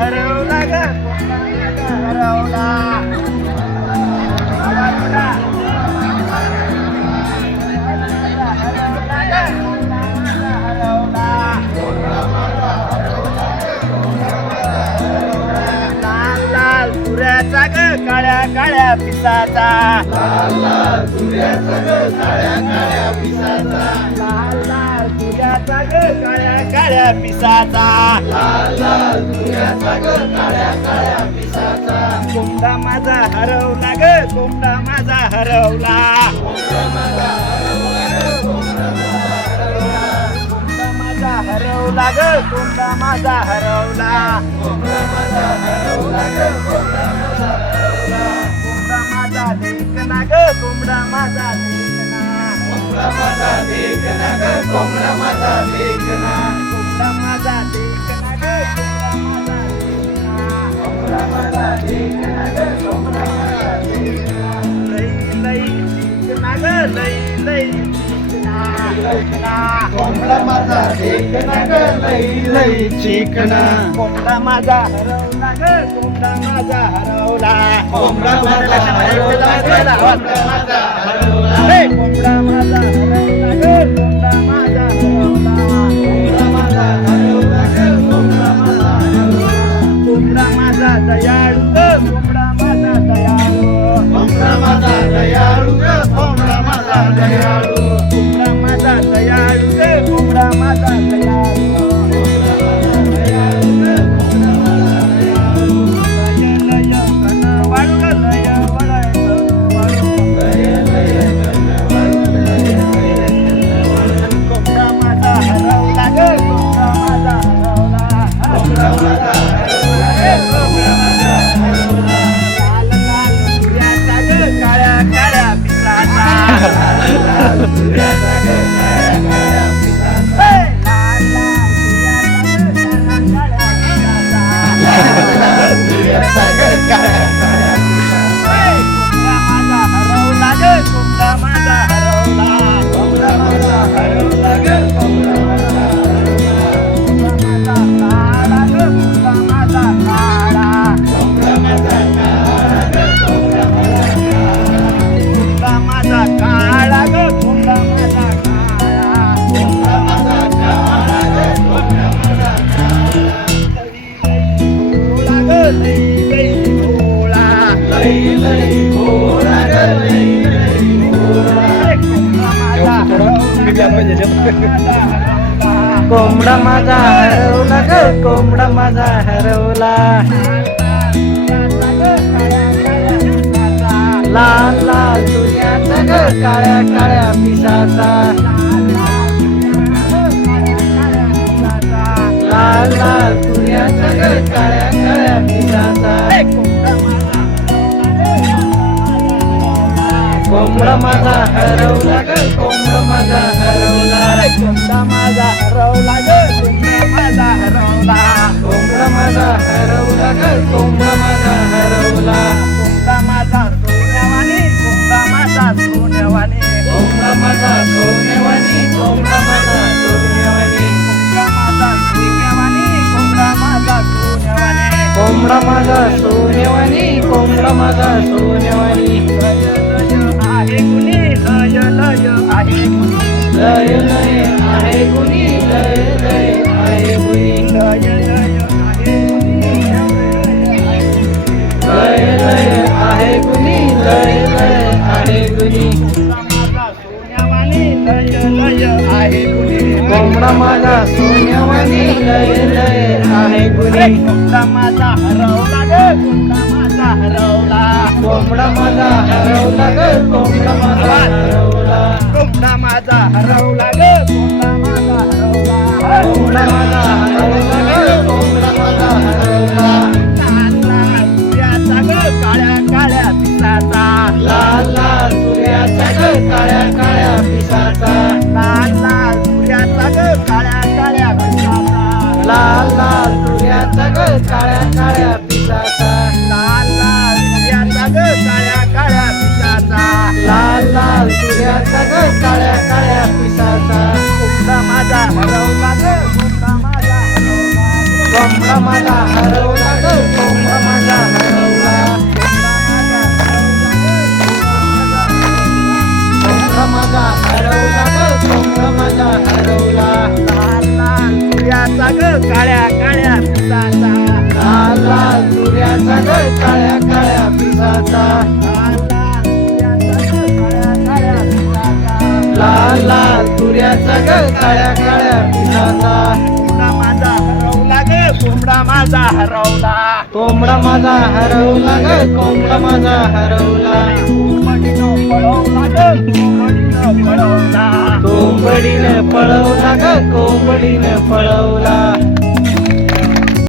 हरवला ग हरवला हरवला. काळ्या काळ्या पिसाचा. लाल लाल ग काळ्या काळ्या पिसाचा कोंबडा माझा हरवला ग कोंबडा माझा हरवला. कोंबडा माझा हरवला ग कोंबडा माझा हरवला. कोंबडा माझा ग कोंबडा माझा देखना कोंबडा माझा देखना ग कोंबडा माझा देखना कोंबडा माझा देखना ग कोंबडा माझा देखना कोंबडा माझा देखना ग कोंबडा माझा देखना लई लई देखना ग लई लई देखना देखना कोंबडा माझा देखना ग लई लई चिकना कोंबडा माझा हरवला. ग कोंबडा माझा हरवला कोंबडा माझा हरवला. ग कोंबडा माझा हरवला. कोंबडा माझा हरवला ग कोंबडा माझा हरवला ग कोंबडा माझा हरवला. लाल लाल तुझ्याचा ग काळ्या काळ्या पिसाचा. लाल लाल तुझ्याचा ग काळ्या काळ्या पिसाचा. कोंबडा माझा हरवला ग कोंबडा माझा कोंबडा माझा हरवला ग कोंबडा माझा हरवला कोंबडा माझा हरवला ग कोंबडा माझा हरवला कोंबडा माझा सोन्यावानी कोंबडा माझा सोन्यावानी कोंबडा माझा सोन्यावानी कोंबडा माझा सोन्यावानी कोंबडा माझा सोन्यावानी कोंबडा माझा सोन्यावानी कोंबडा माझा सोन्यावानी लय लय आहे कुणी? लय लय आहे गुणी लय लय आहे गुणी लय लय आहे कुणी? लय लय आहे गुणी कोंबडा माझा सोन्यावानी लय लय आहे गुणी कोंबडा माझा हरवला ग कोंबडा माझा हरवला. कोंबडा माझा हरवला ग कोंबडा माझा हरवला. कोंबडा माझा हरवला ग कोंबडा माझा हरवला कोंबडा माझा हरवला ग कोंबडा माझा हरवला लाल लाल ग काळ्या काळ्या पिसाचा. लाल लाल ग काळ्या काळ्या पिसाचा. लाल लाल ग काळ्या काळ्या पिसाचा. लाल लाल ग काळ्या काळ्या ग काळ्या काळ्या पिसाचा. लाल लाल सूर्याचा ग काळ्या काळ्या पिसाचा. लाल लाल सूर्याचा ग काळ्या काळ्या पिसाचा. कोंबडा माझा हरवला ग कोंबडा माझा हरवला कोंबडा माझा हरवला. कोंबडा माझा हरवला ग कोंबडा माझा हरवला. कोंबडीनं पळवला ग कोंबडीनं पळवला. कोंबडीने पळवला ग कोंबडीने पळवला